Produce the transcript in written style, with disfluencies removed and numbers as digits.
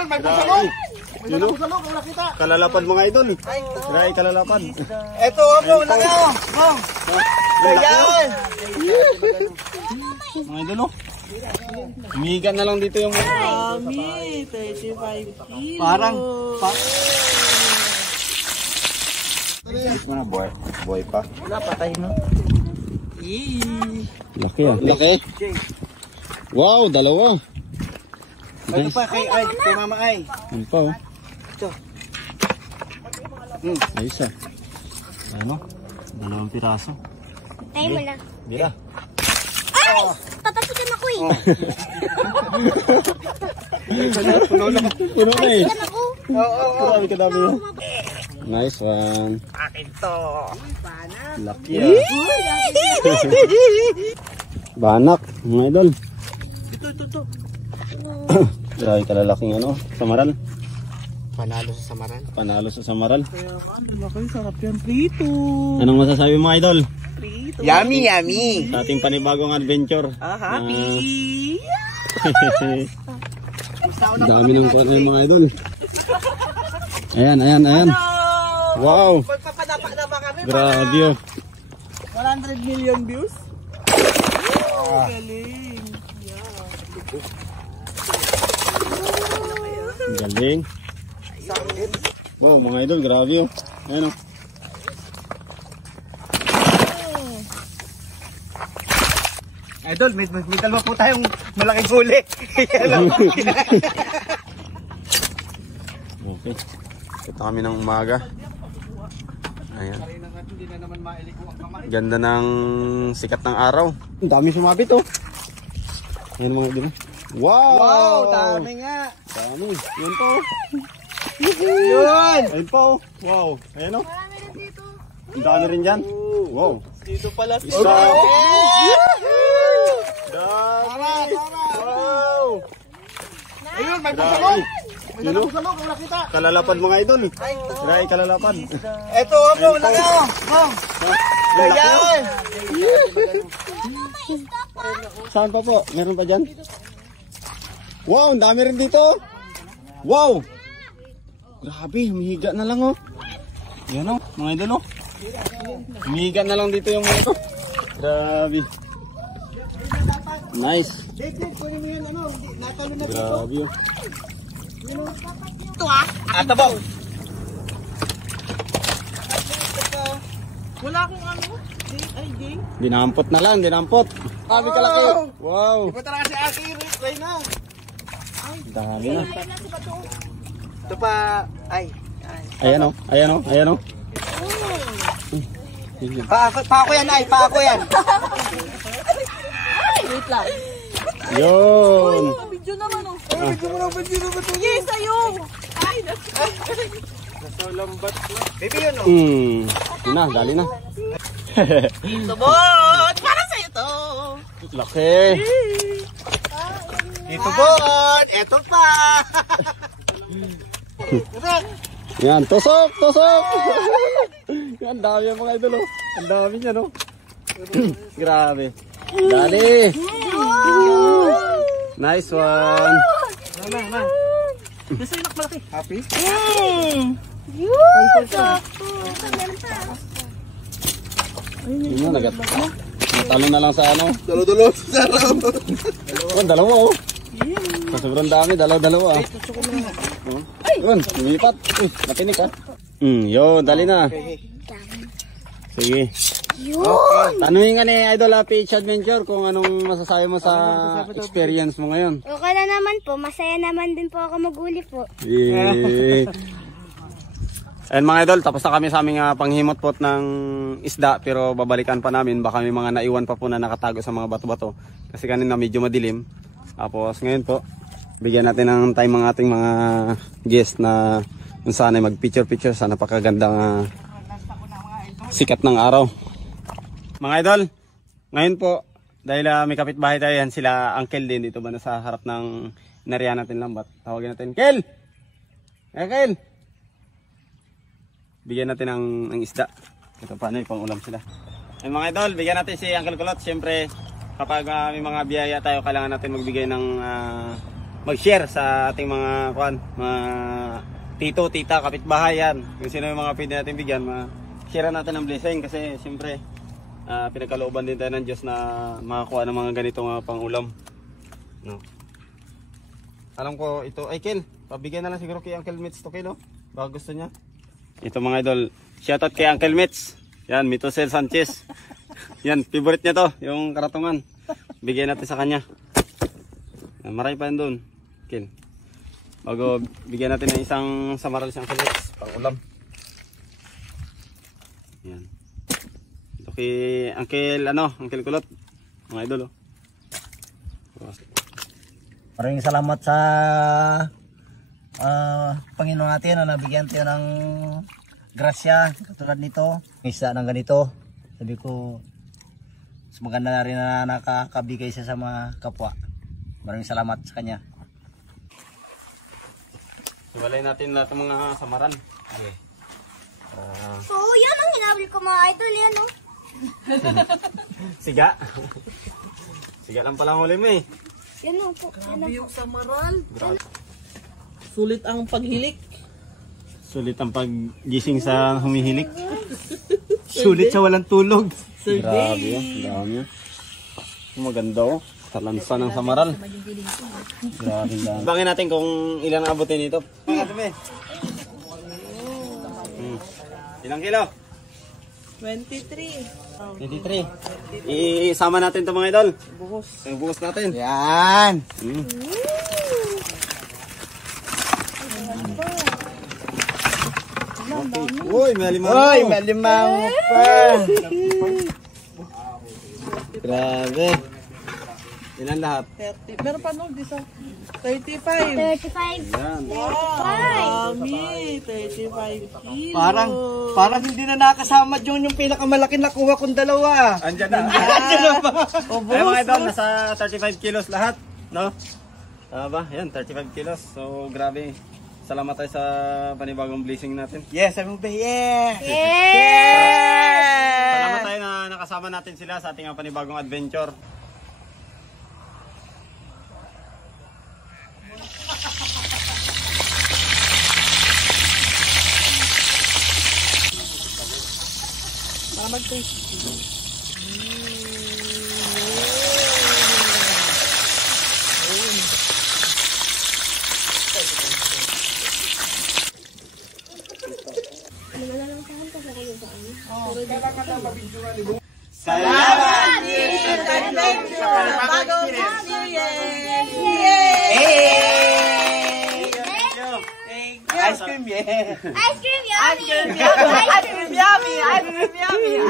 Ayun, may pusalok! May pusalok, wala kita! Kalalapad mga idol. Try kalalapad. Eto, bong, laki o! Bong! Ayan! Mga idol oh. Umihiga na lang dito yung mga. Dami, 35 kilo. Parang, Mana boy? Boy pa. wala patay no? Laki ah. Laki. Wow, dalawa. Ito pa kay Ay, kay Mama Ay. Ano pa oh? Ito. Ayos ah. Ano? Dalawang piraso. Tayo mo na. Bira. Ay! Papasikan ako eh. Puno na eh. Papasikan ako. Marami ka dami mo. Nice one. Akin to. Laki ah. Banak, mga idol. Ito. Grabe kalalaking ano, samaral. Panalo sa Samaran. Panalo sa samaral. Kaya nga, laki, sarap yan. Prito. Anong masasabi mo idol? Prito. Yummy, yummy. Sa ating panibagong adventure. Happy. Dami ng kuwan ng mga idol. Ayan. Wow. Pagpapadapa na ba kami? Grabe oh. 100 million views? Galing. Galing. Wow, mga idol, grabe oh. Ayan oh. Idol, may dalawa po tayong malaking huli. Okay. Ito kami ng umaga. Ayan. Ganda ng sikat ng araw. Ang dami sumabit oh. Ayan mga idol. Wow! Wow, dami nga. Dami. Yun po. Yun. Ayun po. Wow. Ayan o. Marami rin dito. Ang dami rin dyan. Wow. Dito pala. Isa. Dami. Wow. Ayun, may Dami. pusalok. May Yun o. pusalok, wala kita. Kalalapad mga idol. Try kalalapad. Eto, bong, laki o! Bong! Ang laki, oh. Ayan! Saan pa po? Meron pa dyan? Wow, ang dami rin dito. Wow. Grabe, humihiga na lang oh. Yan oh, mga idol oh. Humihiga na lang dito yung mga ito. Grabe. Nice. Grabe oh. Ato, bong! Wala akong ano. Ding. Dinampot na lang, dinampot. Grabe kalaki. Wow. Iba talaga si Aki, try na. Dami na. Ito pa, ay. Ayan oh, ayan oh, ayan oh. Pa ako yan, ay, pa ako yan. Wait lang. Yun. Video naman oh. Yes, Ayun. Ay, baby yun, no? Yun na, dali na. Sabot! Para sa'yo to. Laki. Ito bon, eto pa. Yan, tusok, tusok. Yan, dami yung mga idol oh. Ang dami niya no. Grabe. Dali. Nice one. Gusto yung malaki. Happy? Yun na, natalo na lang sa ano. Dalo-dalo, sarap. Oh, dalawa oh. Sa sobrang dami, dalawa ah. Yun, lumipat. Uy, napinik ah. Yun, dali na. Sige. Yun! Tanungin nga ni Idol Peach Adventure kung anong masasabi mo sa experience mo ngayon. Okay na naman po. Masaya naman din po ako mag-uli po. Yeah. And mga idol, tapos na kami sa aming panghimot po ng isda, pero babalikan pa namin. Baka may mga naiwan pa po na nakatago sa mga bato-bato. Kasi kanina medyo madilim. Tapos ngayon po, bigyan natin ng time mga ating mga guest na kung saan ay mag-picture-picture sa napakagandang sikat ng araw. Mga idol, ngayon po, dahil may kapitbahay tayo yan, sila Uncle din dito ba na sa harap ng inarihan natin lambat. Tawagin natin, Kel! Kel! Bigyan natin ng isda. Ito paano yung pang ulam sila. Ay mga idol, bigyan natin si Uncle Kulot. Siyempre, kapag may mga biyaya tayo, kailangan natin magbigay ng mag-share sa ating mga mga tito, tita, kapitbahay yan. Kung sino yung mga pwede natin bigyan, share natin ang blessing kasi siyempre pinagkalooban din tayo ng Diyos na makakuha ng mga ganitong pang-ulam. No. Alam ko ito, ay Kel, pabigyan na lang siguro kay Uncle Mitch to Kel, no? Baka gusto niya. Ito mga idol, shoutout kay Uncle Mitch. Yan, Mitosel Sanchez. Yan, favorite niya to, yung karatungan. Bigyan natin sa kanya. Yan, marami pa yan doon, Kel. Bago bigyan natin ng isang samaral sa Uncle Mitch, pang-ulam. Yan. Ito kay Uncle Kulot, mga idol, oh. Maraming salamat sa Panginoon natin na nabigyan tayo ng grasya katulad nito. Isa ng ganito. Sabi ko, mas maganda na rin na nakakabigay siya sa mga kapwa. Maraming salamat sa kanya. Iwalay natin lahat ng mga samaran. Okay. So, yan ang hinabol ko mga idol. Yan o. Siga. Siga lang pala huli mo eh. Yan o po. Yan o. Yung samaran. Grabe. Sulit ang paghilik. Sulit ang paggising sa humihilik. Sulit sa walang tulog. Sir Grabe Dave. yan. Dami yan. Maganda oh. Talansa ng samaral. Grabe lang. Bangin natin kung ilang abutin ito. Ilang kilo? 23. 23. Isama natin ito mga idol. Buhos. Buhos natin. Yan! Uy, may alimango. Uy, may limango pa! Grabe. Ilan lahat? 30. Meron pa nung isa. 35. 35. Yan. Dami. 35 kilo. Parang hindi na nakasama yung pinakamalaki nakuha kong dalawa. Andyan na. Andyan na ba? Ay mga idol, nasa 35 kilos lahat. No? Ba? Yan, 35 kilos. So, grabe. Salamat tayo sa panibagong blessing natin. Yes, I'm okay. Yeah! Salamat tayo na nakasama natin sila sa ating panibagong adventure. Para mag-taste. Salamat! Bagong experience! Ice cream, yeah! Ice cream, yummy! Ice cream yummy! Ice cream yummy!